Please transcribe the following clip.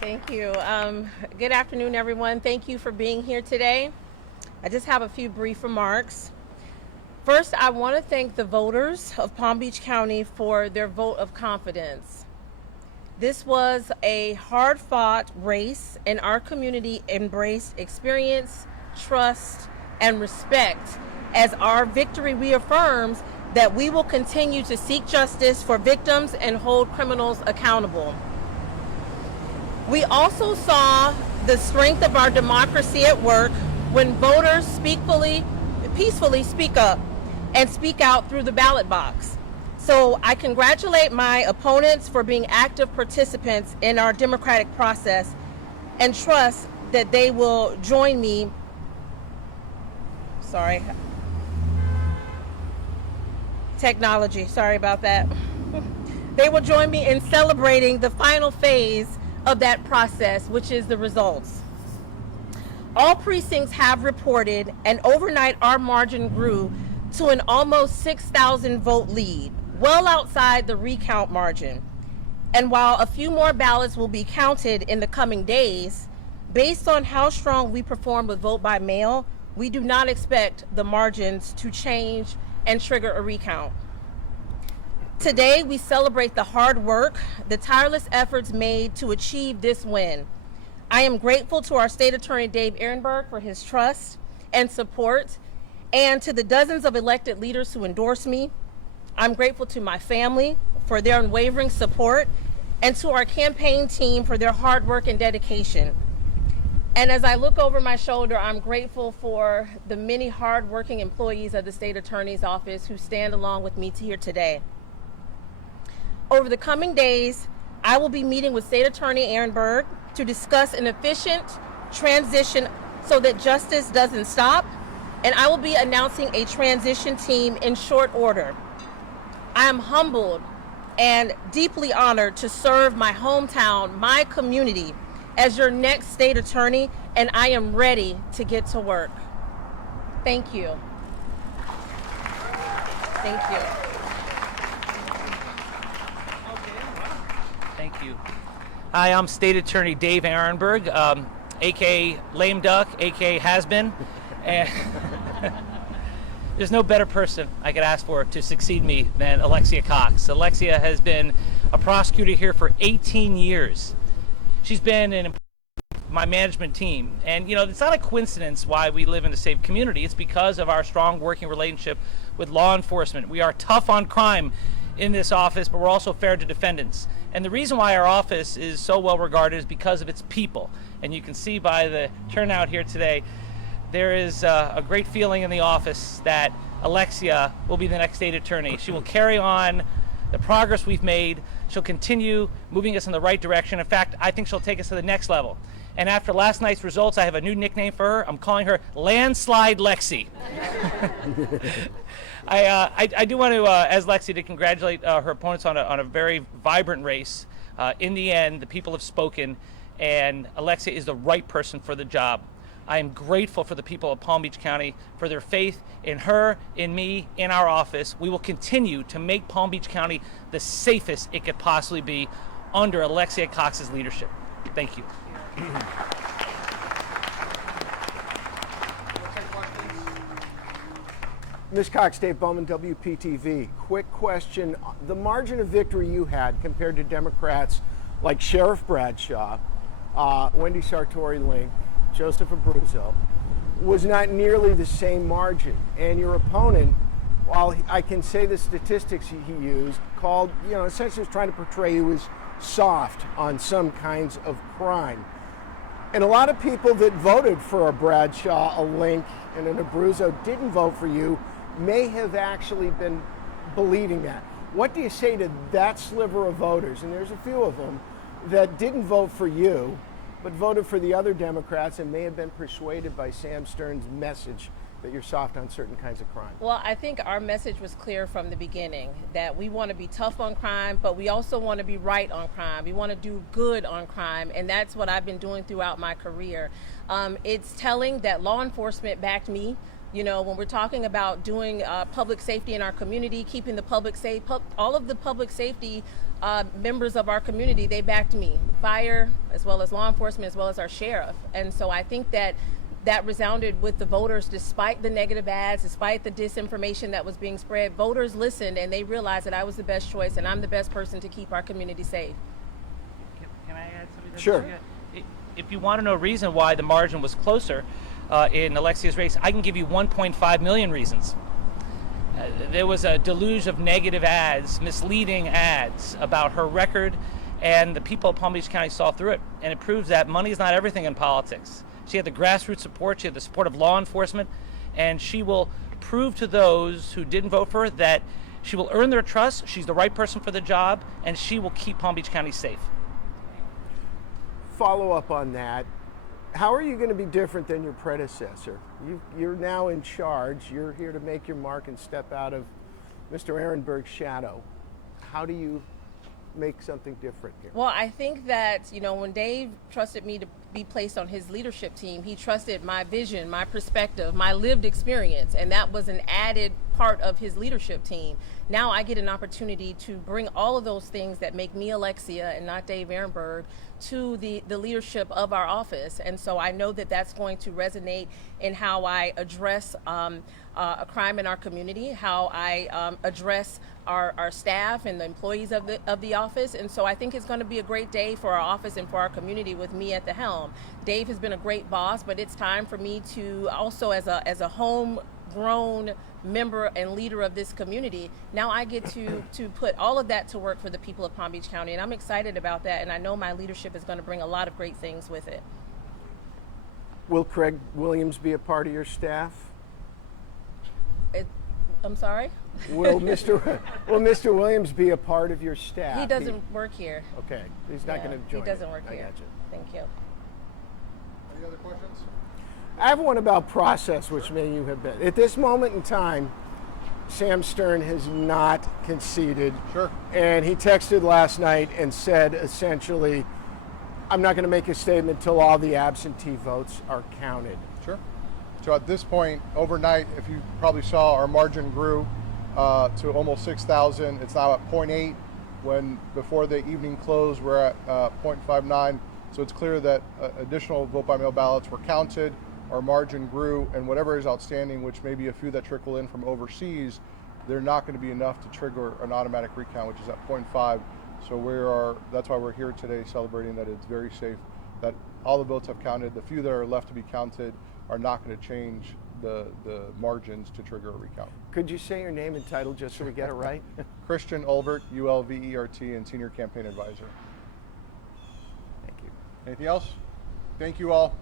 Thank you. Good afternoon, everyone. Thank you for being here today. I just have a few brief remarks. First, I want to thank the voters of Palm Beach County for their vote of confidence. This was a hard-fought race, and our community embraced experience, trust, and respect as our victory reaffirms that we will continue to seek justice for victims and hold criminals accountable. We also saw the strength of our democracy at work when voters peacefully speak up and speak out through the ballot box. So I congratulate my opponents for being active participants in our democratic process and trust that they will join me. Technology, sorry about that. They will join me in celebrating the final phase of that process, which is the results. All precincts have reported, and overnight our margin grew to an almost 6,000 vote lead, well outside the recount margin. And while a few more ballots will be counted in the coming days, based on how strong we performed with vote by mail, we do not expect the margins to change and trigger a recount. Today, we celebrate the hard work, the tireless efforts made to achieve this win. I am grateful to our State Attorney, Dave Ehrenberg, for his trust and support, and to the dozens of elected leaders who endorse me. I'm grateful to my family for their unwavering support, and to our campaign team for their hard work and dedication. And as I look over my shoulder, I'm grateful for the many hard-working employees of the State Attorney's Office who stand along with me here today. Over the coming days, I will be meeting with State Attorney Ehrenberg to discuss an efficient transition so that justice doesn't stop, and I will be announcing a transition team in short order. I am humbled and deeply honored to serve my hometown, my community, as your next state attorney, and I am ready to get to work. Thank you. Thank you. Thank you. Hi, I'm State Attorney Dave Ehrenberg, aka Lame Duck, aka Has-Been. And there's no better person I could ask for to succeed me than Alexcia Cox. Alexcia has been a prosecutor here for 18 years. She's been in my management team. And you know, it's not a coincidence why we live in a safe community. It's because of our strong working relationship with law enforcement. We are tough on crime in this office, but we're also fair to defendants. And the reason why our office is so well regarded is because of its people. And you can see by the turnout here today, there is a great feeling in the office that Alexcia will be the next state attorney. She will carry on the progress we've made. She'll continue moving us in the right direction. In fact, I think she'll take us to the next level. And after last night's results, I have a new nickname for her. I'm calling her Landslide Lexi. I do want to, as Lexi, to congratulate her opponents on a very vibrant race. In the end, the people have spoken, and Alexcia is the right person for the job. I am grateful for the people of Palm Beach County for their faith in her, in me, in our office. We will continue to make Palm Beach County the safest it could possibly be under Alexcia Cox's leadership. Thank you. Ms. Cox, Dave Bowman, WPTV. Quick question. The margin of victory you had compared to Democrats like Sheriff Bradshaw, Wendy Sartori-Link, Joseph Abruzzo, was not nearly the same margin. And your opponent, while I can say the statistics he used, called, essentially was trying to portray he was soft on some kinds of crime. And a lot of people that voted for a Bradshaw, a Link, and an Abruzzo didn't vote for you may have actually been believing that. What do you say to that sliver of voters, and there's a few of them, that didn't vote for you, but voted for the other Democrats and may have been persuaded by Sam Stern's message that you're soft on certain kinds of crime? Well, I think our message was clear from the beginning that we want to be tough on crime, but we also want to be right on crime. We want to do good on crime, and that's what I've been doing throughout my career. It's telling that law enforcement backed me. When we're talking about doing public safety in our community, keeping the public safe, all of the public safety members of our community, they backed me, fire, as well as law enforcement, as well as our sheriff. And so I think that resounded with the voters, despite the negative ads, despite the disinformation that was being spread. Voters listened and they realized that I was the best choice and I'm the best person to keep our community safe. Can I add something? Sure. If you want to know a reason why the margin was closer in Alexcia's race, I can give you 1.5 million reasons. There was a deluge of negative ads, misleading ads about her record, and the people of Palm Beach County saw through it. And it proves that money is not everything in politics. She had the grassroots support, she had the support of law enforcement, and she will prove to those who didn't vote for her that she will earn their trust, she's the right person for the job, and she will keep Palm Beach County safe. Follow up on that. How are you going to be different than your predecessor? You're now in charge. You're here to make your mark and step out of Mr. Ehrenberg's shadow. How do you make something different here? Well, I think that, when Dave trusted me to be placed on his leadership team, he trusted my vision, my perspective, my lived experience, and that was an added part of his leadership team. Now I get an opportunity to bring all of those things that make me Alexcia and not Dave Ehrenberg to the leadership of our office. And so I know that that's going to resonate in how I address a crime in our community, how I address our staff and the employees of the office. And so I think it's going to be a great day for our office and for our community with me at the helm. Dave has been a great boss, but it's time for me to also, as a homegrown member and leader of this community, now I get to put all of that to work for the people of Palm Beach County, and I'm excited about that, and I know my leadership is going to bring a lot of great things with it. Will Craig Williams be a part of your staff? I'm sorry? Will Mr. Williams be a part of your staff? He doesn't work here. Okay, he's not going to join. He doesn't work I here. gotcha. Thank you. Any other questions? I have one about process, which may you have been. At this moment in time, Sam Stern has not conceded. Sure. And he texted last night and said, essentially, I'm not going to make a statement till all the absentee votes are counted. Sure. So at this point, overnight, if you probably saw, our margin grew to almost 6,000. It's now at 0.8. When before the evening close, we're at 0.59. So it's clear that additional vote by mail ballots were counted. Our margin grew, and whatever is outstanding, which may be a few that trickle in from overseas, they're not going to be enough to trigger an automatic recount, which is at 0.5. So that's why we're here today celebrating that it's very safe, that all the votes have counted. The few that are left to be counted are not going to change the margins to trigger a recount. Could you say your name and title just so we get it right? Christian Ulvert, Ulvert, and Senior Campaign Advisor. Thank you. Anything else? Thank you all.